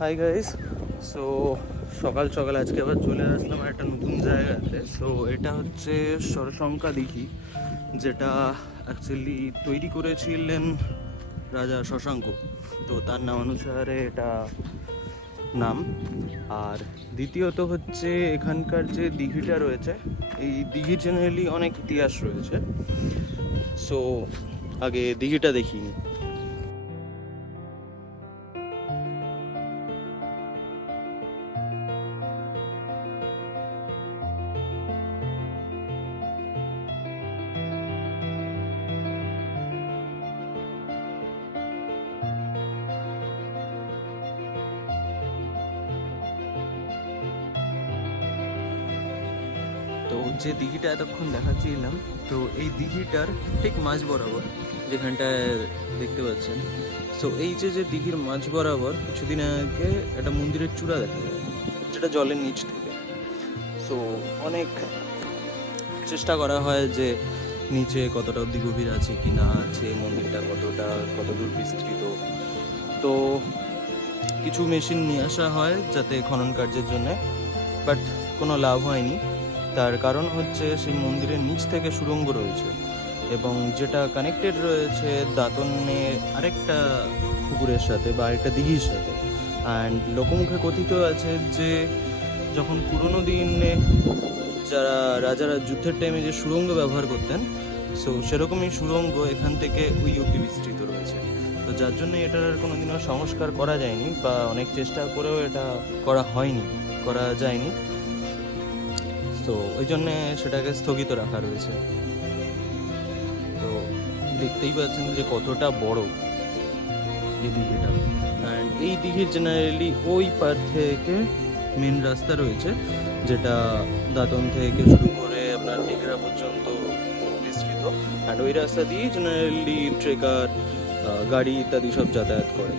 Hi guys. So সকাল সকাল আজকে আবার চলে আসলাম একটা নতুন জায়গাতে। সো এটা হচ্ছে সরসংখ্যা দিঘি, যেটা অ্যাকচুয়ালি তৈরি করেছিলেন রাজা শশাঙ্ক। তো তার নামানুসারে এটা নাম। আর দ্বিতীয়ত হচ্ছে এখানকার যে দিঘিটা রয়েছে, এই দিঘির জেনারেলি অনেক ইতিহাস রয়েছে। সো আগে দিঘিটা দেখিনি। তো যে দিঘিটা এতক্ষণ দেখাচ্ছিলাম, তো এই দিঘিটার ঠিক মাঝ বরাবর যেখানটায় দেখতে পাচ্ছেন, সো এই যে দিঘির মাঝ বরাবর কিছুদিন আগে একটা মন্দিরের চূড়া দেখা যায়, যেটা জলের নিচ থেকে। সো অনেক চেষ্টা করা হয় যে নিচে কতটা অব্দি গভীর আছে কি না আছে, মন্দিরটা কত দূর বিস্তৃত। তো কিছু মেশিন নিয়ে আসা হয় যাতে খনন কার্যের জন্য, বাট কোনো লাভ হয়নি। তার কারণ হচ্ছে সেই মন্দিরের নিচ থেকে সুড়ঙ্গ রয়েছে, এবং যেটা কানেক্টেড রয়েছে দাঁতনে আরেকটা পুকুরের সাথে বা আরেকটা দিঘির সাথে। অ্যান্ড লোকমুখে কথিত আছে যে যখন পুরোনো দিনে যারা রাজারা যুদ্ধের টাইমে যে সুড়ঙ্গ ব্যবহার করতেন, সো সেরকমই সুড়ঙ্গ এখান থেকে ওই অব্দি বিস্তৃত রয়েছে। তো যার জন্য এটার আর কোনোদিনও সংস্কার করা যায়নি, বা অনেক চেষ্টা করেও এটা করা যায়নি। তো ওই জন্যে সেটাকে স্থগিত রাখা রয়েছে। তো দেখতেই পাচ্ছেন যে কতটা বড় এই দিঘিটা। অ্যান্ড এই দিঘির জেনারেলি ওই পার থেকে মেন রাস্তা রয়েছে, যেটা দাঁতন থেকে শুরু করে আপনার টেকরা পর্যন্ত বিস্তৃত। অ্যান্ড ওই রাস্তা দিয়েই জেনারেলি ট্রেকার, গাড়ি ইত্যাদি সব যাতায়াত করে।